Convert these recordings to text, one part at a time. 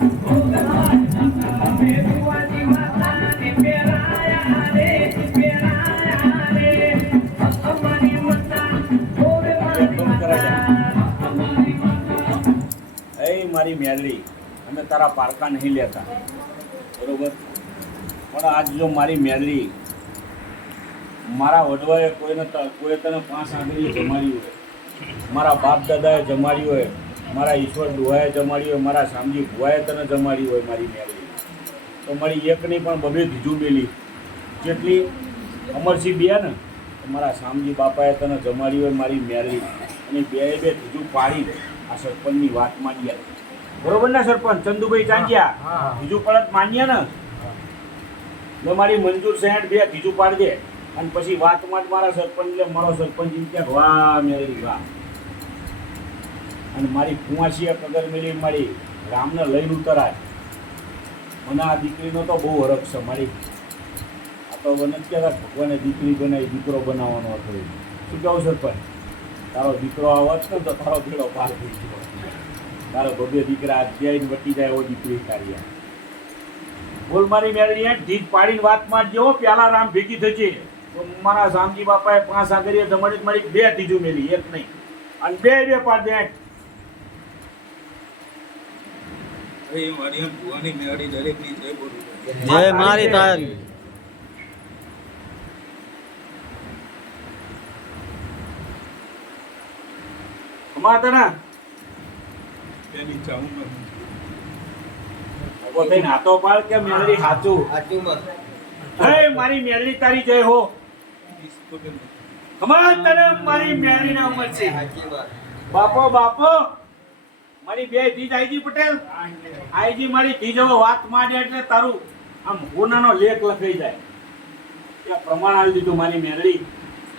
મારી મેલડી, અમે તારા પારકા નહીં લેતા, બરોબર? પણ આજ જો મારી મેલડી, મારા વડવાએ કોઈ તને 5 આંગળીએ જમાડ્યું હોય, મારા બાપ દાદાએ જમાડ્યું હોય, મારા ઈશ્વર ડોહાએ જમાડ્યું હોય, મારા શામજી ભુવાએ તને જમાડ્યું હોય મારી મેલડી, તો મારી એક નહીં પણ બબે ધીજું મેલી જેટલી અમરસિંહ બે ને, મારા શામજી બાપાએ તને જમાડ્યું હોય મારી મેલડી, અને બે ધીજું પાડી આ સરપંચની વાત માંડ્યા, બરોબર ને સરપંચ ચંદુભાઈ ચાંદિયા? બીજું પડત માન્ય ને તો મારી મંજૂર સાહેબ બે બીજું પાડી દે, અને પછી વાતમાં જ મારા સરપંચ એટલે મારો સરપંચ ક્યાંક વાહ મેળવી વાહ. અને મારી કુંવાસીએ કદર મેળવી મારી રામને લઈને ઉતરાય. મને આ દીકરીનો તો બહુ હરખ છે મારી. આ તો મને જ કહેતા ભગવાને દીકરી બનાવી, દીકરો બનાવવાનો હતો. શું કહું સરપંચ? તારો દીકરો આવત ને તો તારો ભેડો પાર થઈ ગયો. તારો ભવ્ય દીકરા અધ્યાયને વટી જાય એવો દીકરી કાર્ય. બોલ મારી મેળવી ઢીજ પાડીને વાત માંડજો. પ્યાલા રામ ભેગી થશે તો મારા શામજી બાપાએ 5 આંગળીએ જમાડી મારી 2 ત્રીજું મેલી, એક નહીં, અને 2 પાડ દે. જય મારી તારી. અમારા નાતો પાડ કે મેલડી હાચું હે મારી મેલડી તારી જય હો. અમાર તને મારી મેલડી ના ઉમર છે. બાપો બાપો મારી 2 ધીજ આઈજી પટેલ આઈજી મારી ધીજો વાત માંડે એટલે તારું આમ ગુનાનો લેખ લખાઈ જાય. ત્યાં પ્રમાણ આવી દીધું મારી મેલડી.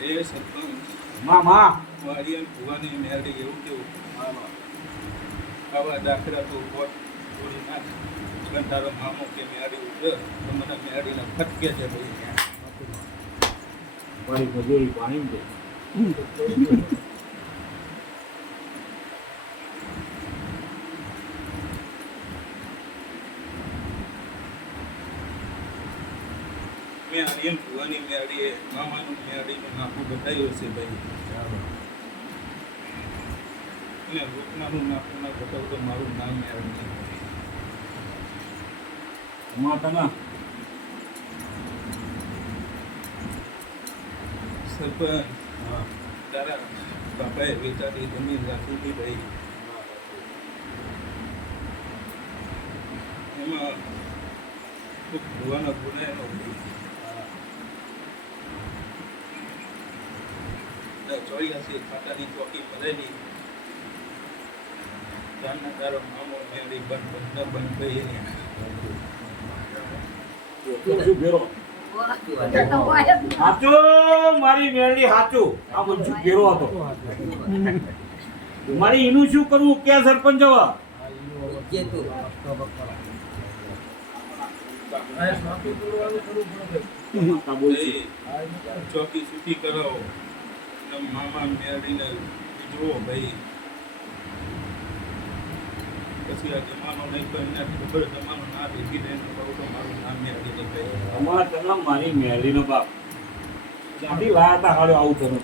એ સરપંચ માં માં વાડિયા ભુવાની મેલડી એવું કેવું આવા દાખલા તો કોટ થોડી નાખ. પણ તારો મામો કે મેળી ઉતરે તો મને મેળીને ફટકે છે ભાઈ. મારી મજૂરી પાણી દે. મેં આર્યન ભુવાની મેળીએ મામાનું મેળીનું નાખું બતાવ્યું છે ભાઈ. એટલે રૂપમાનું નાખું ના બતાવું તો મારું નામ મેળવી નહીં. માતાના સરપંચ તારા બાપાએ વેચાતી જમીન રાખી હતી ભાઈ. એમાં ખૂબ ભુવાના ગુનાનો ભાઈ 84 ખાતાની ચોકી ભરેલી. ત્યારના તારો મામો મેળી બંધ થઈ હાચું મારી મેલડી હાચું. આ મનસુખ ઘેરો હતો મારી. એનું શું કરવું કે સરપંચ જવા ચોકી છૂટી કરાવો. મામા મેળીને જુઓ ભાઈ. પછી આ જમાનો નહીં કરીને ખબર જમાનો ના ભેગી રહીને કહું તો મારું નામ મેળવી નહીં ભાઈ. અમારા તને મારી મેલડીનો બાપ ત્યાંથી લાયા હતા. હાલો આવું થયું